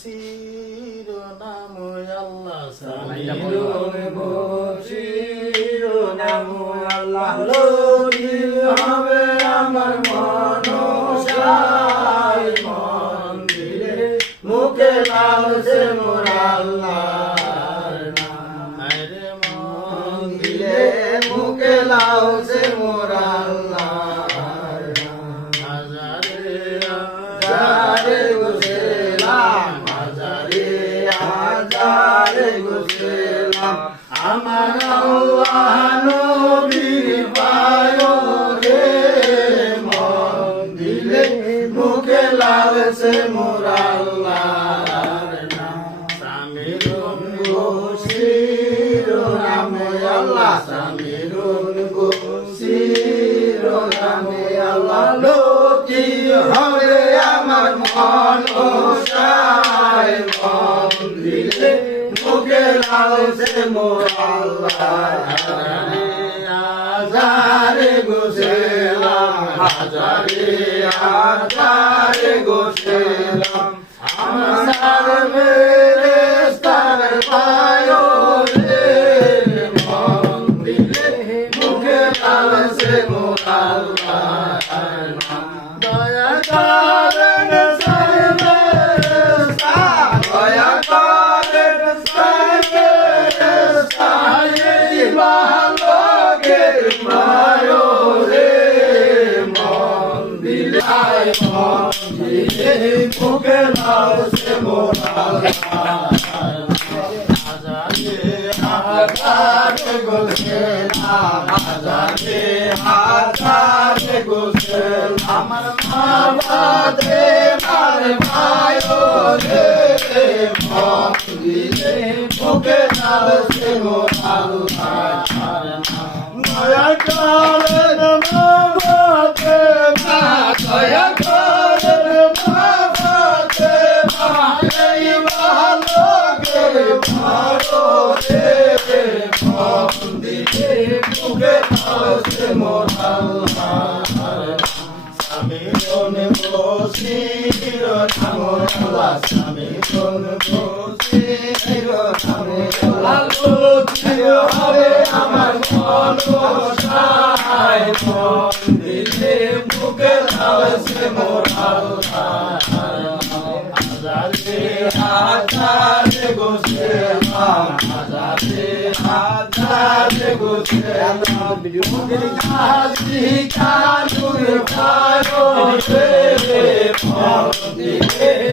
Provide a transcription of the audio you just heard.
শিরোনাম আল্লাহ সামিরুন গো শিরোনাম আল্লাহ লোকি হবে আমার মনসায় মন্দিরে মুখে লালছে মোর আল্লাহর নাম রে মন্দিরে মুখে লালছে মোর আল্লাহর নাম হাজারে হাজারে গোসেলাম হাজারে হাজারে গোসেলাম আমার আল্লাহ নবীর পায়ো রে মন্দিরে মুখে লালছে মোর আল্লাহর নাম সামিরুন গো শিরোনাম আল্লাহ সামিরুন গো শিরোনাম আল্লাহ লোকি হবে আমার মনসায় মন্দিরে মুখে লালছে মোর আল্লাহর হাজারে গোসেলাম হাজারে হাজারে গোসেলাম আমার ফেরেশতার পায়ো রে মন্দিরে মুখে লালছে মোর আল্লাহর নাম দয়া করেন ফেরেশতা দয়া করেন ফেরেশতা এই বালকের মায়ো রে মন্দিরে মন্দিরে মুখে লালছে মোর আল্লাহর হাজারে হাজারে গোসেলাম হাজারে হাজারে গোসেলাম আমার মা বাদে মার ভাইও রে মন্দিরে মুখে লালছে মোর আল্লাহর নাম দয়া করেন মা বাদে মা দয়া করেন মা বাদে মা এই বালকের মারো রে মন্দিরে মুখে লালছে মোর আল্লাহর নাম সামিরুন গো শিরোনাম আল্লাহ সামিরুন গো শিরোনাম আল্লাহ লোকি হবে আমার মনসায় মন্দিরে মুখে লালছে মোর আল্লাহর নাম হাজারে হাজারে গোসেলাম হাজারে হাজারে গোসেলাম হাজি কানুর ভালো রে মন্দিরে